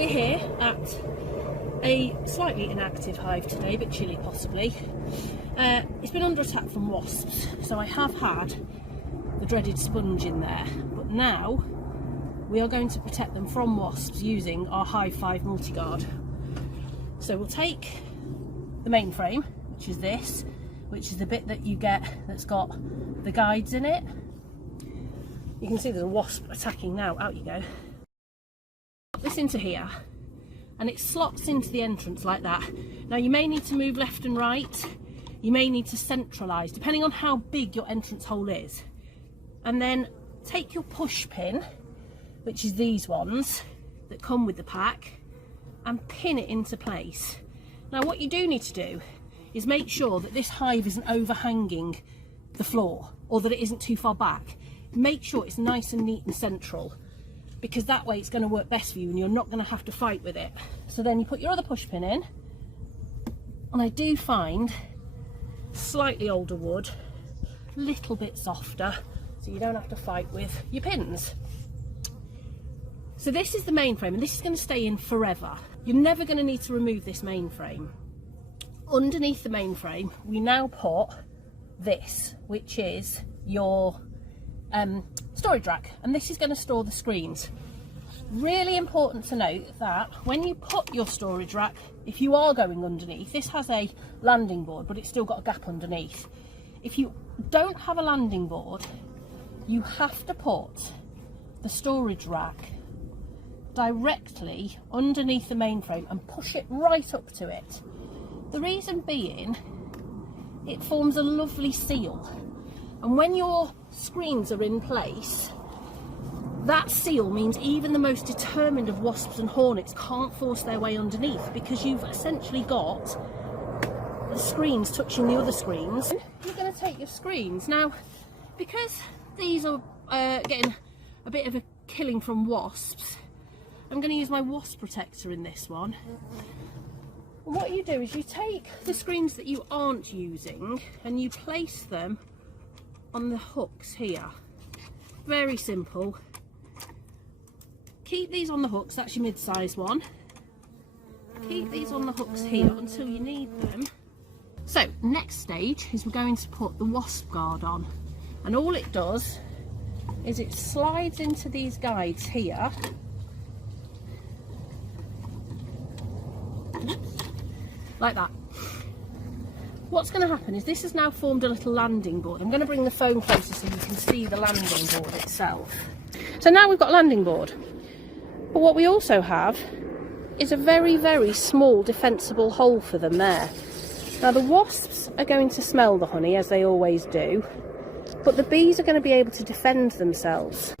we're here at a slightly inactive hive today, a bit chilly possibly. It's been under attack from wasps, so I have had the dreaded sponge in there, but now we are going to protect them from wasps using our Hive 5 multi-guard. So we'll take the mainframe, which is this, which is the bit that you get that's got the guides in it. You can see there's a wasp attacking now. Out you go. Put this into here, and it slots into the entrance like that. Now you may need to move left and right. You may need to centralise, depending on how big your entrance hole is. And then take your push pin, which is these ones that come with the pack, and pin it into place. Now what you do need to do is make sure that this hive isn't overhanging the floor, or that it isn't too far back. Make sure it's nice and neat and central, because that way it's going to work best for you and you're not going to have to fight with it. So then you put your other push pin in, and I do find slightly older wood, a little bit softer, so you don't have to fight with your pins. So this is the mainframe, and this is going to stay in forever. You're never going to need to remove this mainframe. Underneath the mainframe we now put this, which is your storage rack, and this is going to store the screens. Really important to note that when you put your storage rack, if you are going underneath, this has a landing board but it's still got a gap underneath. If you don't have a landing board, you have to put the storage rack directly underneath the mainframe and push it right up to it. The reason being, it forms a lovely seal, and when your screens are in place, that seal means even the most determined of wasps and hornets can't force their way underneath, because you've essentially got the screens touching the other screens. You're going to take your screens. Now, because these are getting a bit of a killing from wasps, I'm going to use my wasp protector in this one. And what you do is you take the screens that you aren't using and you place them on the hooks here. Very simple. Keep these on the hooks, that's your mid-size one. Keep these on the hooks here until you need them. So next stage is we're going to put the wasp guard on, and all it does is it slides into these guides here, like that. What's going to happen is this has now formed a little landing board. I'm going to bring the phone closer so you can see the landing board itself. So now we've got a landing board, but what we also have is a very, very small defensible hole for them there. Now the wasps are going to smell the honey, as they always do, but the bees are going to be able to defend themselves.